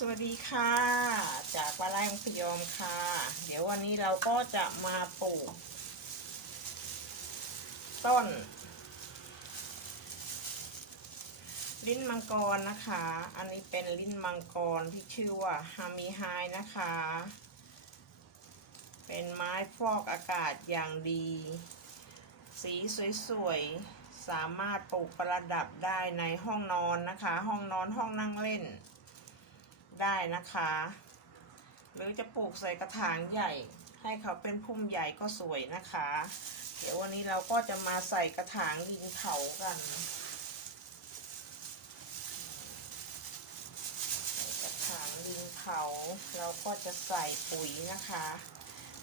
สวัสดีค่ะ จากวาไลองพยอมค่ะ เดี๋ยววันนี้เราก็จะมาปลูก ต้น ลิ้นมังกรนะคะ อันนี้เป็นลิ้นมังกรที่ชื่อว่าฮามิไฮนะคะ เป็นไม้ฟอกอากาศอย่างดี สีสวยๆ สามารถปลูกประดับได้ในห้องนอนนะคะ ห้องนอนห้องนั่งเล่น ได้นะคะ หรือจะปลูกใส่กระถางใหญ่ ให้เขาเป็นพุ่มใหญ่ก็สวยนะคะ เดี๋ยววันนี้เราก็จะมาใส่กระถางดินเผากันกระถางดินเผาเราก็จะใส่ปุ๋ยนะคะ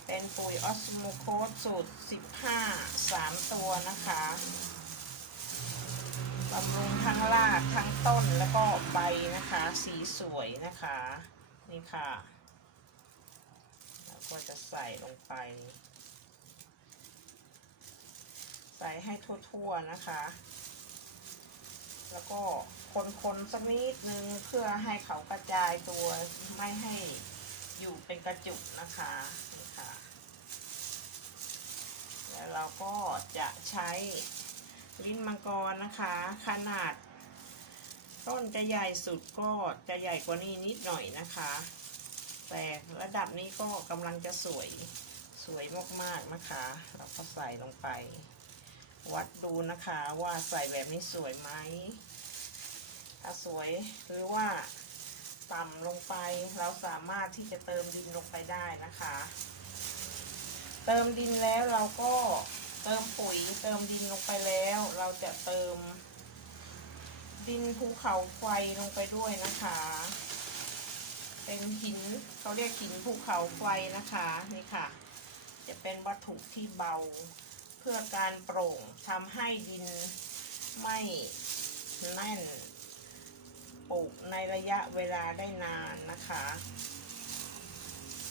เป็นปุ๋ยออสโมโคสสูตร 15 3 ตัวนะคะ บำรุงทั้งรากทั้งต้นแล้วก็ใบนะคะ สีสวยนะคะ นี่ค่ะ แล้วก็จะใส่ลงไป ใส่ให้ทั่วๆนะคะ แล้วก็คนๆสักนิดนึงเพื่อให้เขากระจายตัวไม่ให้อยู่เป็นกระจุกนะคะนี่ค่ะ แล้วเราก็จะใช้ ลิ้นมังกรนะคะ ขนาด ต้นจะใหญ่สุดก็จะใหญ่กว่านี้นิดหน่อยนะคะ แต่ระดับนี้ก็กำลังจะสวยสวยมากๆนะคะ เราก็ใส่ลงไป วัดดูนะคะว่าใส่แบบนี้สวยไหมถ้าสวยหรือว่าต่ำลงไปเราสามารถที่จะเติมดินลงไปได้นะคะ เติมดินแล้วเราก็ เติมปุ๋ยเติมดินลงไปแล้ว เราจะเติม ดินภูเขาไฟลงไปด้วยนะคะ เป็นหินเขาเรียกหินภูเขาไฟนะคะนี่ค่ะ จะเป็นวัตถุที่เบาเพื่อการโปร่งทำให้ดินไม่แน่นปลูกในระยะเวลาได้นานนะคะ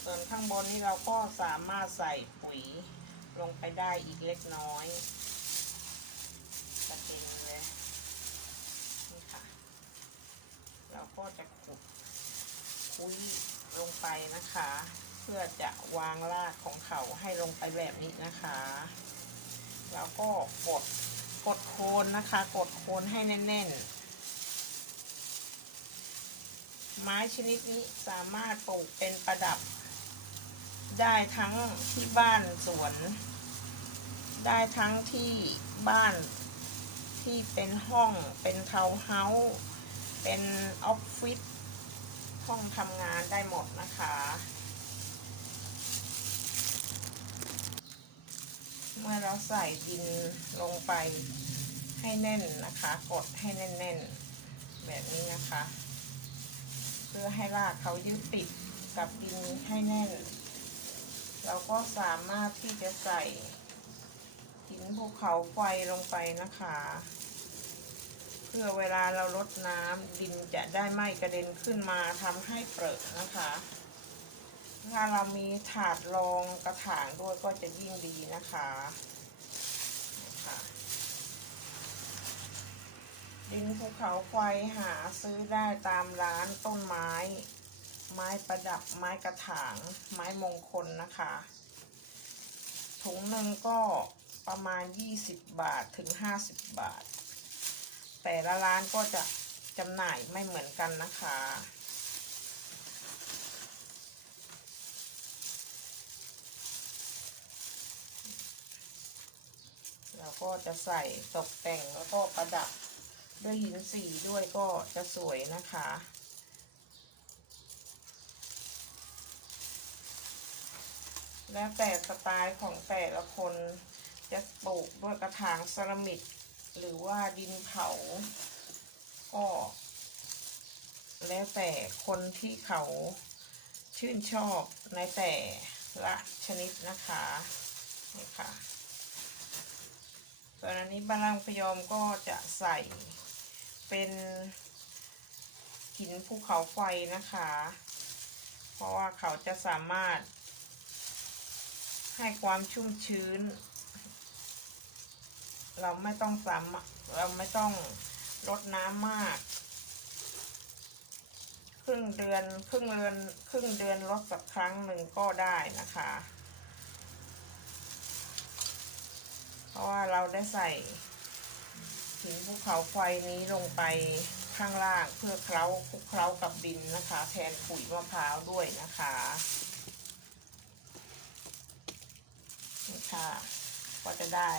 ส่วนข้างบนนี้เราก็สามารถใส่ปุ๋ย ลงไปได้อีกเล็กน้อยกระเด็นเลยนี่ค่ะเราก็จะขุดคุยลงไปนะคะ เพื่อจะวางรากของเขาให้ลงไปแบบนี้นะคะ แล้วก็กดกดโคนนะคะ กดโคนให้แน่นๆ ไม้ชนิดนี้สามารถปลูกเป็นประดับ ได้ทั้งที่บ้านสวน ได้ทั้งที่บ้านที่เป็นห้อง เป็นเทาเฮาส์เป็นออฟฟิศห้องทำงานได้หมดนะคะ เมื่อเราใส่ดินลงไปให้แน่นนะคะ กดให้แน่นๆ แบบนี้นะคะ เพื่อให้รากเขายึดติดกับดินให้แน่น เราก็สามารถที่จะใส่หินภูเขาไฟลงไปนะคะ เพื่อเวลาเราลดน้ำดินจะได้ไม่กระเด็นขึ้นมาทำให้เปรอะนะคะ ถ้าเรามีถาดรองกระถางด้วยก็จะยิ่งดีนะคะนะคะดินภูเขาไฟหาซื้อได้ตามร้านต้นไม้ ม้ประดับไม้กระถาง ไม้มงคลนะคะ ถุงหนึ่งก็ประมาณ 20 บาทถึง 50 บาท แต่ละร้านก็จะจำหน่ายไม่เหมือนกันนะคะ เราก็จะใส่ตกแต่งแล้วก็ประดับด้วยหินสีด้วยก็จะสวยนะคะ แล้วแต่สไตล์ของแต่ละคนจะปลูกด้วยกระถางเซรามิกหรือว่าดินเผาก็แล้วแต่คนที่เขาชื่นชอบในแต่ละชนิดนะคะนี่ค่ะส่วนอันนี้บาลังพยอมก็จะใส่เป็นหินภูเขาไฟนะคะ เพราะว่าเขาจะสามารถ ให้ความชุ่มชื้น เราไม่ต้องสามารถเราไม่ต้องรดน้ำมาก ครึ่งเดือนครึ่งเดือนครึ่งเดือนลดสักครั้งหนึ่งก็ได้นะคะ เพราะว่าเราได้ใส่หินภูเขาไฟนี้ลงไปข้างล่างเพื่อเคล้าคลุกเคล้ากับดินนะคะ แทนปุ๋ยมะพร้าวด้วยนะคะนี่ ค่ะ ก็จะได้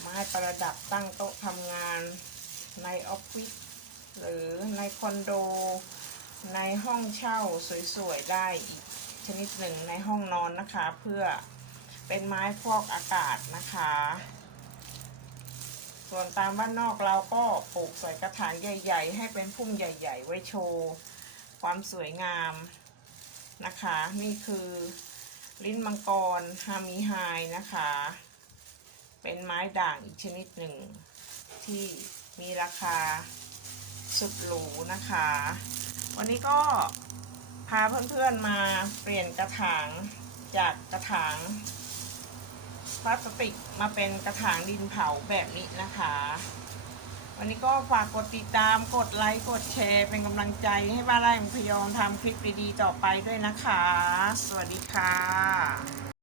ไม้ประดับตั้งโต๊ะทำงานในออฟฟิศหรือในคอนโด ในห้องเช่าสวยๆ ได้อีกชนิดหนึ่งในห้องนอนนะคะ เพื่อเป็นไม้ฟอกอากาศนะคะ ส่วนตามบ้านนอกเราก็ปลูกใส่กระถางใหญ่ ๆ ให้เป็นพุ่มใหญ่ ๆ ไว้โชว์ ความสวยงามนะคะ นี่คือ ลิ้นมังกรฮามิไฮนะคะ เป็นไม้ด่างอีกชนิดหนึ่ง ที่มีราคาสุดหรูนะคะ วันนี้ก็พาเพื่อนๆมาเปลี่ยนกระถางจากกระถางพลาสติกมาเป็นกระถางดินเผาแบบนี้นะคะ วันนี้ก็ฝากกดติดตามกดไลค์กดแชร์เป็นกำลังใจให้บ้านไร่ของพยองทำคลิปดีๆต่อไปด้วยนะคะ สวัสดีค่ะ